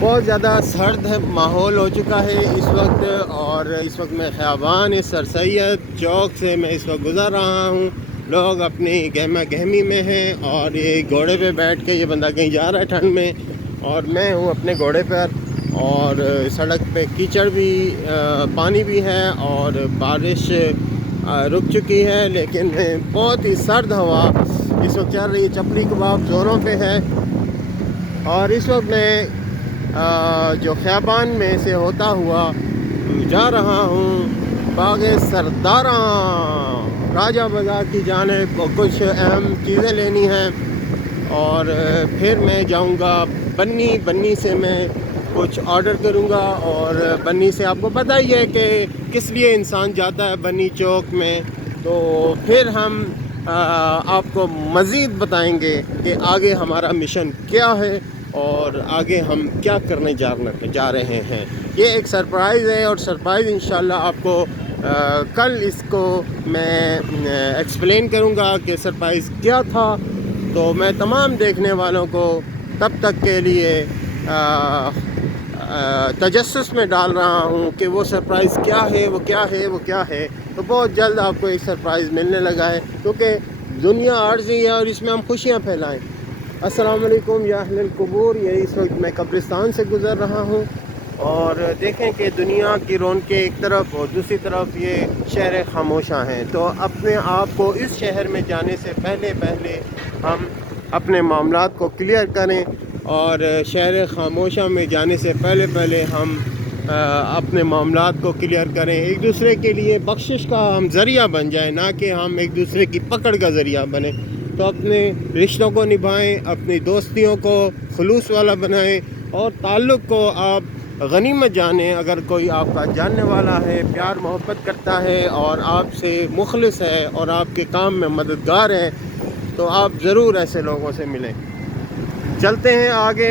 بہت زیادہ سرد ہے ماحول ہو چکا ہے اس وقت، اور اس وقت میں خیابان سر سید چوک سے میں اس وقت گزر رہا ہوں۔ لوگ اپنی گہما گہمی میں ہیں، اور یہ گھوڑے پہ بیٹھ کے یہ بندہ کہیں جا رہا ہے ٹھنڈ میں، اور میں ہوں اپنے گھوڑے پر، اور سڑک پہ کیچڑ بھی پانی بھی ہے، اور بارش رک چکی ہے، لیکن بہت ہی سرد ہوا اس وقت چل رہی ہے، چپلی کباب زوروں پہ ہے۔ اور اس وقت میں جو خیابان میں سے ہوتا ہوا جا رہا ہوں باغ سرداراں راجہ بازار کی جانب، کچھ اہم چیزیں لینی ہیں، اور پھر میں جاؤں گا بنی سے میں کچھ آرڈر کروں گا، اور بنی سے آپ کو پتہ ہی ہے کہ کس لیے انسان جاتا ہے بنی چوک میں۔ تو پھر ہم آپ کو مزید بتائیں گے کہ آگے ہمارا مشن کیا ہے، اور آگے ہم کیا کرنے جا رہے ہیں۔ یہ ایک سرپرائز ہے، اور سرپرائز انشاءاللہ آپ کو کل اس کو میں ایکسپلین کروں گا کہ سرپرائز کیا تھا۔ تو میں تمام دیکھنے والوں کو تب تک کے لیے تجسس میں ڈال رہا ہوں کہ وہ سرپرائز کیا ہے، وہ کیا ہے، وہ کیا ہے۔ تو بہت جلد آپ کو ایک سرپرائز ملنے لگا ہے، کیونکہ دنیا عارضی ہے اور اس میں ہم خوشیاں پھیلائیں۔ السلام علیکم یا اہل القبور، یہ اس وقت میں قبرستان سے گزر رہا ہوں، اور دیکھیں کہ دنیا کی رونقیں ایک طرف اور دوسری طرف یہ شہر خاموشاں ہیں۔ تو اپنے آپ کو اس شہر میں جانے سے پہلے ہم اپنے معاملات کو کلیئر کریں، اور شہر خاموشاں میں جانے سے پہلے ہم اپنے معاملات کو کلیئر کریں، ایک دوسرے کے لیے بخشش کا ہم ذریعہ بن جائیں، نہ کہ ہم ایک دوسرے کی پکڑ کا ذریعہ بنیں۔ تو اپنے رشتوں کو نبھائیں، اپنی دوستیوں کو خلوص والا بنائیں، اور تعلق کو آپ غنیمت جانیں۔ اگر کوئی آپ کا جاننے والا ہے، پیار محبت کرتا ہے، اور آپ سے مخلص ہے، اور آپ کے کام میں مددگار ہے، تو آپ ضرور ایسے لوگوں سے ملیں۔ چلتے ہیں آگے۔